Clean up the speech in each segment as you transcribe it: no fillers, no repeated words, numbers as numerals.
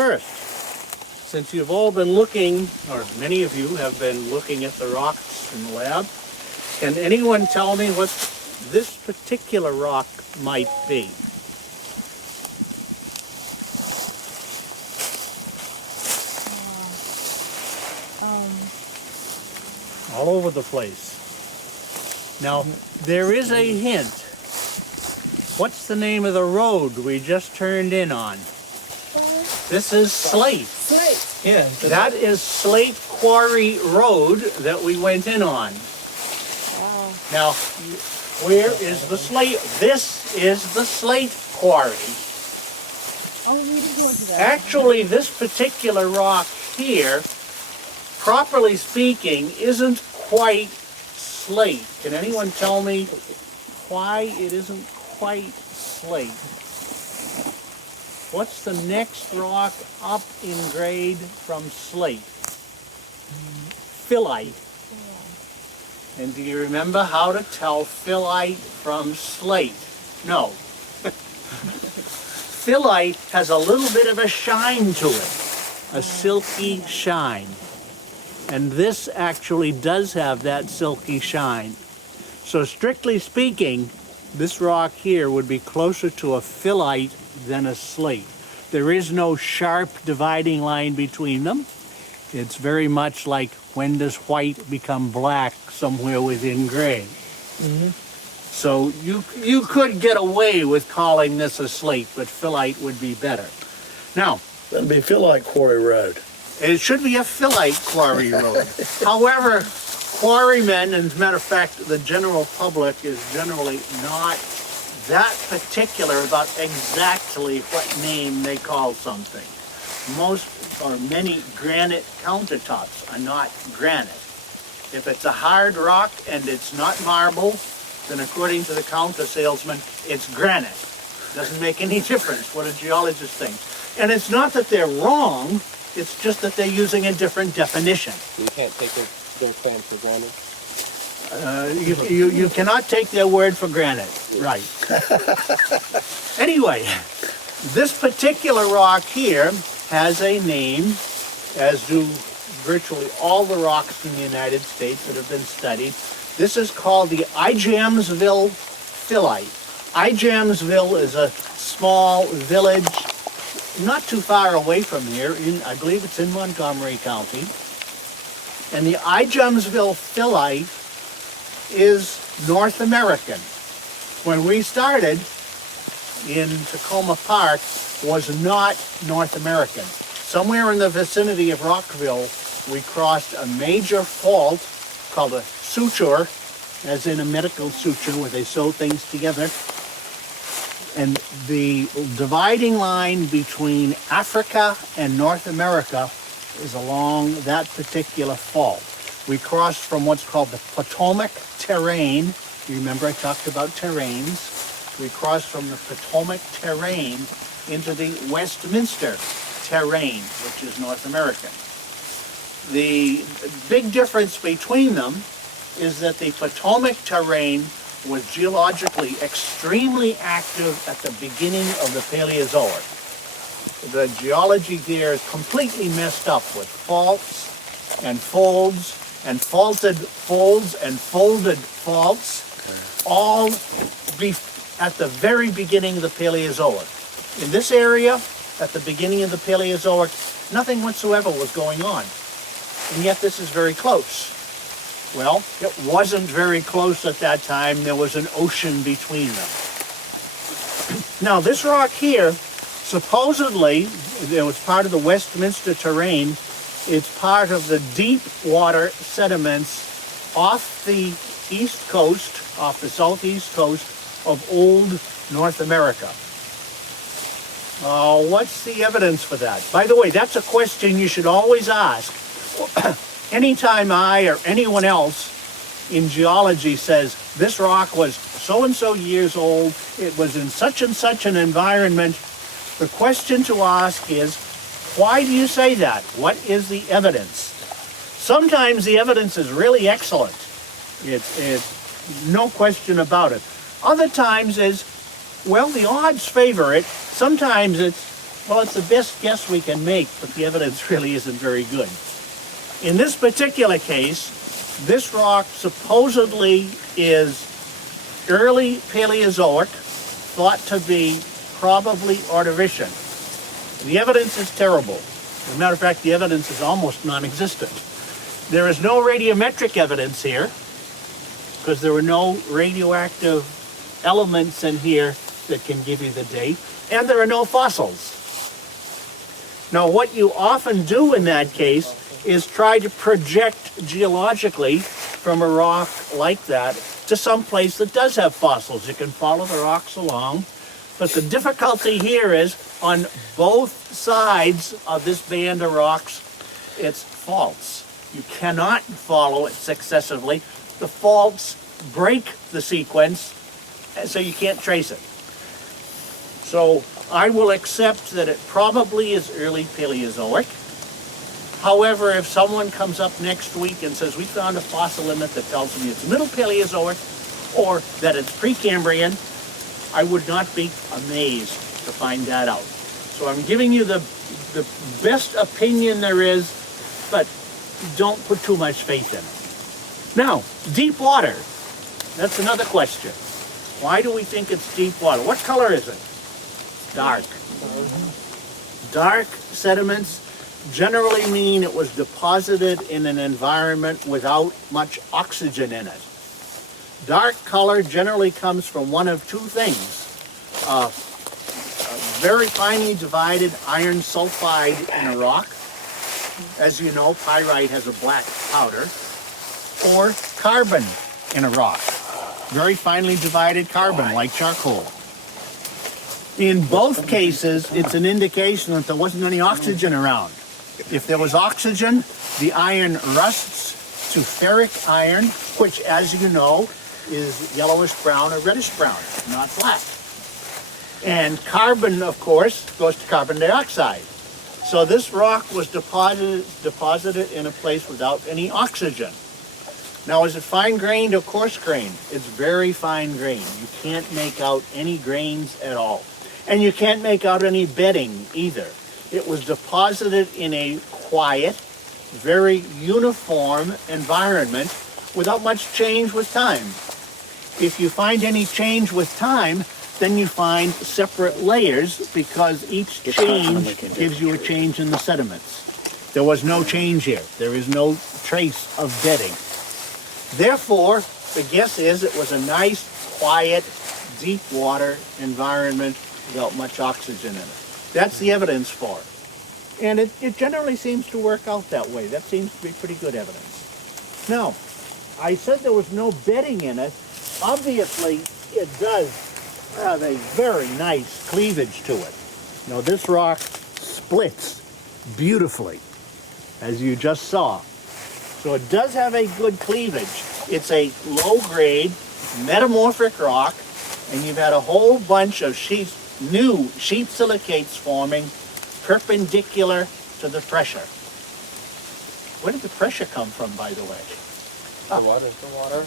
first. Since you've all been looking, or many of you have been looking at the rocks in the lab, can anyone tell me what this particular rock might be? All over the place. Now, there is a hint. What's the name of the road we just turned in on? This is Slate. Slate. Yeah. That is Slate Quarry Road that we went in on. Wow. Now, where is the slate? This is the Slate Quarry. Oh, we didn't go into that. Actually, this particular rock here, properly speaking, isn't quite slate. Can anyone tell me why it isn't quite slate? What's the next rock up in grade from slate? Phyllite. And do you remember how to tell phyllite from slate? No. Phyllite has a little bit of a shine to it, a silky shine. And this actually does have that silky shine. So strictly speaking, this rock here would be closer to a phyllite than a slate. There is no sharp dividing line between them. It's very much like when does white become black somewhere within gray. So you could get away with calling this a slate, but phyllite would be better. Now, That'd be Slate Quarry Road. it should be a phyllite quarry road. However, quarrymen, and as a matter of fact, the general public is generally not that particular about exactly what name they call something. Most or many granite countertops are not granite. If it's a hard rock and it's not marble, then according to the counter salesman, it's granite. Doesn't make any difference what a geologist thinks. And it's not that they're wrong, it's just that they're using a different definition. You can't take their claim for granted. You cannot take their word for granted. Right. Anyway, this particular rock here has a name, as do virtually all the rocks in the United States that have been studied. This is called the Ijamsville phyllite. Ijamsville is a small village not too far away from here, I believe it's in Montgomery County. And the Ijamsville phyllite is North American. When we started in Tacoma Park was not North American. Somewhere in the vicinity of Rockville, we crossed a major fault called a suture, as in a medical suture where they sew things together. And the dividing line between Africa and North America is along that particular fault. We crossed from what's called the Potomac terrain. You remember I talked about terrains. We crossed from the Potomac terrain into the Westminster terrain, which is North American. The big difference between them is that the Potomac terrain was geologically extremely active at the beginning of the Paleozoic. The geology there is completely messed up with faults and folds and faulted folds and folded faults, all at the very beginning of the Paleozoic. In this area, at the beginning of the Paleozoic, nothing whatsoever was going on. And yet this is very close. Well, it wasn't very close at that time. There was an ocean between them. Now, this rock here, supposedly, it was part of the Westminster terrain. It's part of the deep water sediments off the east coast, off the southeast coast of old North America. What's the evidence for that? By the way, that's a question you should always ask. Anytime I or anyone else in geology says this rock was so-and-so years old, it was in such and such an environment, the question to ask is, why do you say that? What is the evidence? Sometimes the evidence is really excellent. It's no question about it. Other times is, well, the odds favor it. Sometimes it's, Well, it's the best guess we can make, but the evidence really isn't very good. In this particular case, this rock supposedly is early Paleozoic, thought to be probably Ordovician. The evidence is terrible. As a matter of fact, the evidence is almost non-existent. There is no radiometric evidence here, because there were no radioactive elements in here that can give you the date, and there are no fossils. Now, what you often do in that case is try to project geologically from a rock like that to some place that does have fossils. You can follow the rocks along, but the difficulty here is on both sides of this band of rocks, it's faults. You cannot follow it successively. The faults break the sequence, so you can't trace it. So I will accept that it probably is early Paleozoic. However, if someone comes up next week and says, we found a fossil in it that tells me it's middle Paleozoic or that it's Precambrian, I would not be amazed to find that out. So I'm giving you the best opinion there is, but don't put too much faith in it. Now, deep water. That's another question. Why do we think it's deep water? What color is it? Dark. Dark sediments generally mean it was deposited in an environment without much oxygen in it. Dark color generally comes from one of two things. A very finely divided iron sulfide in a rock. As you know, pyrite has a black powder. Or carbon in a rock. Very finely divided carbon, like charcoal. In both cases, it's an indication that there wasn't any oxygen around. If there was oxygen, the iron rusts to ferric iron, which, as you know, is yellowish brown or reddish brown, not black. And carbon, of course, goes to carbon dioxide. So this rock was deposited in a place without any oxygen. Now, is it fine-grained or coarse-grained? It's very fine-grained. You can't make out any grains at all. And you can't make out any bedding either. It was deposited in a quiet, very uniform environment without much change with time. If you find any change with time, then you find separate layers because each change gives you a change in the sediments. There was no change here. There is no trace of bedding. Therefore, the guess is it was a nice, quiet, deep water environment without much oxygen in it. That's the evidence for it. And it generally seems to work out that way. That seems to be pretty good evidence. Now, I said there was no bedding in it. Obviously, it does have a very nice cleavage to it. Now, this rock splits beautifully, as you just saw. So it does have a good cleavage. It's a low-grade metamorphic rock, and you've had a whole bunch of new sheet silicates forming perpendicular to the pressure. Where did the pressure come from, by the way? The water.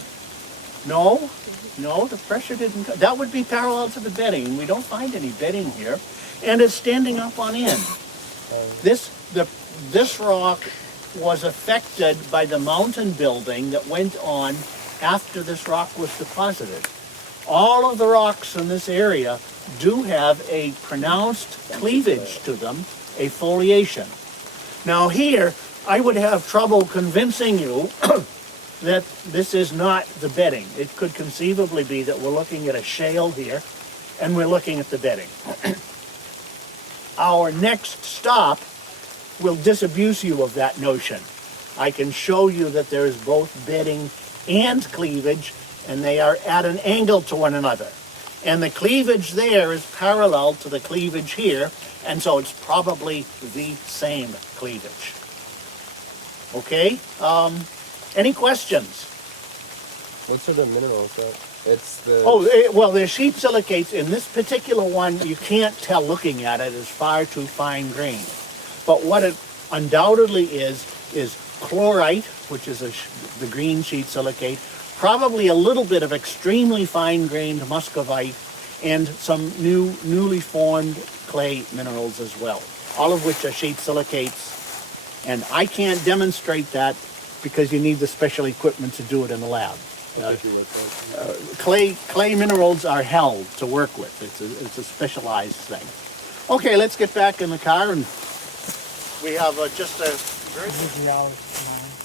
No, the pressure didn't come. That would be parallel to the bedding. We don't find any bedding here, and it's standing up on end. This rock was affected by the mountain building that went on after this rock was deposited. All of the rocks in this area do have a pronounced cleavage to them, a foliation. Now here, I would have trouble convincing you that this is not the bedding. It could conceivably be that we're looking at a shale here, and we're looking at the bedding. Our next stop will disabuse you of that notion. I can show you that there is both bedding and cleavage, and they are at an angle to one another. And the cleavage there is parallel to the cleavage here, and so it's probably the same cleavage. Okay? Any questions? What sort of mineral is that? It's the... Well, the sheet silicates, in this particular one, you can't tell looking at it, it's far too fine-grained. But what it undoubtedly is chlorite, which is the green sheet silicate, probably a little bit of extremely fine-grained muscovite, and some newly formed clay minerals as well, all of which are sheet silicates. And I can't demonstrate that because you need the special equipment to do it in the lab. Clay minerals are hell to work with. It's a specialized thing. Okay, let's get back in the car, and we have just a very...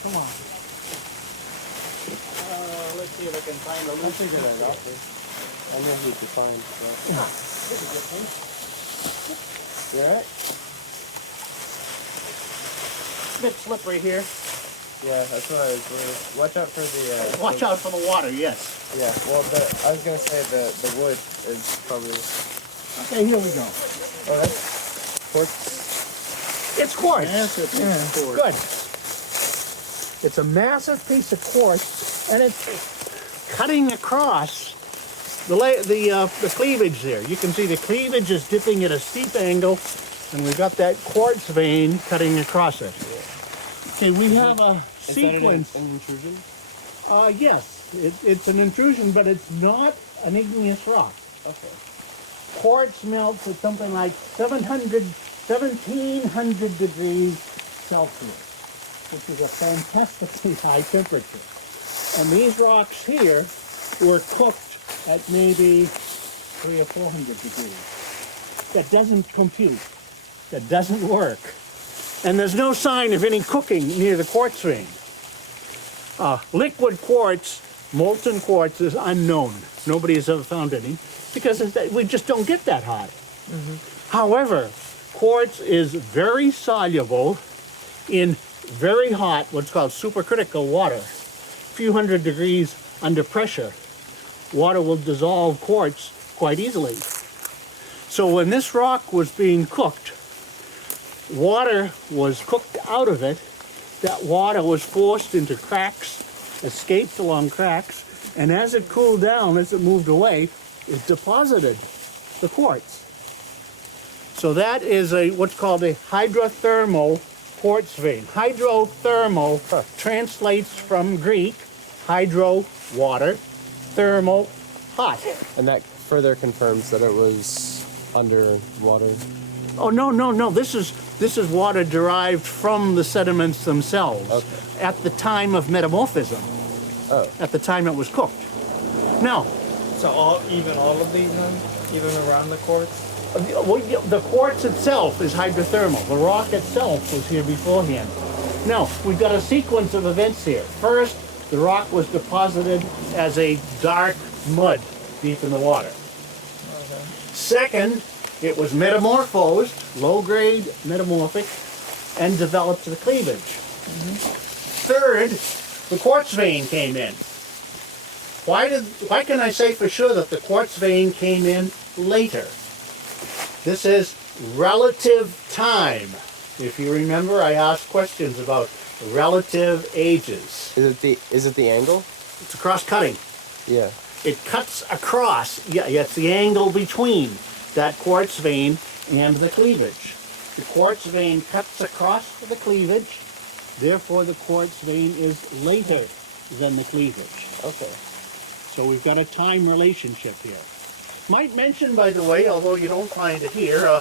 Come on. let's see if I can find a loop. I know who to find. This is a good thing. You alright? It's a bit slippery here. Yeah, that's what I was doing. Watch out for the... Watch out for the water, yes. Yeah, well, I was going to say the wood is probably... Okay, here we go. Oh, that's quartz? It's quartz. Massive piece of quartz. Good. It's a massive piece of quartz, and it's cutting across the cleavage there. You can see the cleavage is dipping at a steep angle, and we've got that quartz vein cutting across it. Okay, we have a sequence. Is that an intrusion? Yes, it's an intrusion, but it's not an igneous rock. Okay. Quartz melts at something like 1700 degrees Celsius, which is a fantastically high temperature. And these rocks here were cooked at maybe 300 or 400 degrees. That doesn't compute. That doesn't work. And there's no sign of any cooking near the quartz vein. Liquid quartz, molten quartz, is unknown. Nobody has ever found any because we just don't get that high. However, quartz is very soluble in very hot, what's called supercritical water. A few hundred degrees under pressure, water will dissolve quartz quite easily. So when this rock was being cooked, water was cooked out of it. That water was forced into cracks, escaped along cracks, and as it cooled down, as it moved away, it deposited the quartz. So that is what's called a hydrothermal quartz vein. Hydrothermal translates from Greek, hydro, water, thermal, hot. And that further confirms that it was underwater. Oh, no. This is water derived from the sediments themselves. Okay. At the time of metamorphism. Oh. At the time it was cooked. Now, So all of these then? Even around the quartz? the quartz itself is hydrothermal. The rock itself was here beforehand. Now, we've got a sequence of events here. First, the rock was deposited as a dark mud deep in the water. Okay. Second, it was metamorphosed, low-grade metamorphic, and developed the cleavage. Third, the quartz vein came in. Why can I say for sure that the quartz vein came in later? This is relative time. If you remember, I asked questions about relative ages. Is it the angle? It's a cross-cutting. Yeah. It cuts across. Yeah, it's the angle between that quartz vein and the cleavage. The quartz vein cuts across the cleavage, therefore the quartz vein is later than the cleavage. Okay. So we've got a time relationship here. Might mention, by the way, although you don't find it here,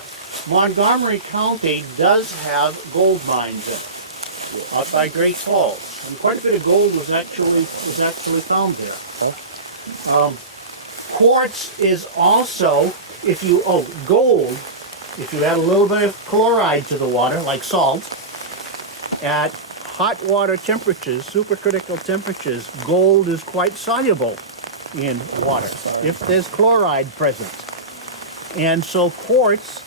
Montgomery County does have gold mines in it, out by Great Falls, and quite a bit of gold was actually found there. Okay. Quartz is also, gold, if you add a little bit of chloride to the water, like salt, at hot water temperatures, supercritical temperatures, gold is quite soluble in water if there's chloride present. And so quartz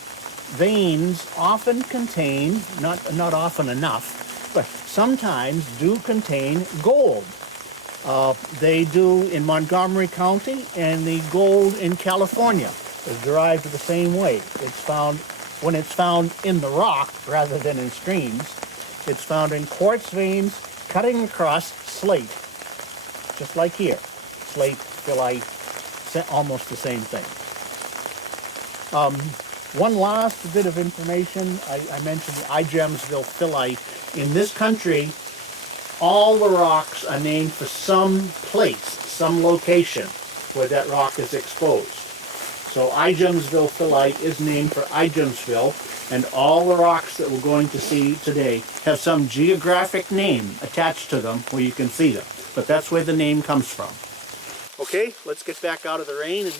veins often contain, not often enough, but sometimes do contain gold. They do in Montgomery County, and the gold in California is derived the same way. When it's found in the rock rather than in streams, it's found in quartz veins cutting across slate, just like here. Slate, phyllite, almost the same thing. One last bit of information. I mentioned the Igemsville phyllite. In this country, all the rocks are named for some place, some location where that rock is exposed. So Ijamsville Phyllite is named for Ijamsville, and all the rocks that we're going to see today have some geographic name attached to them where you can see them. But that's where the name comes from. Okay, let's get back out of the rain and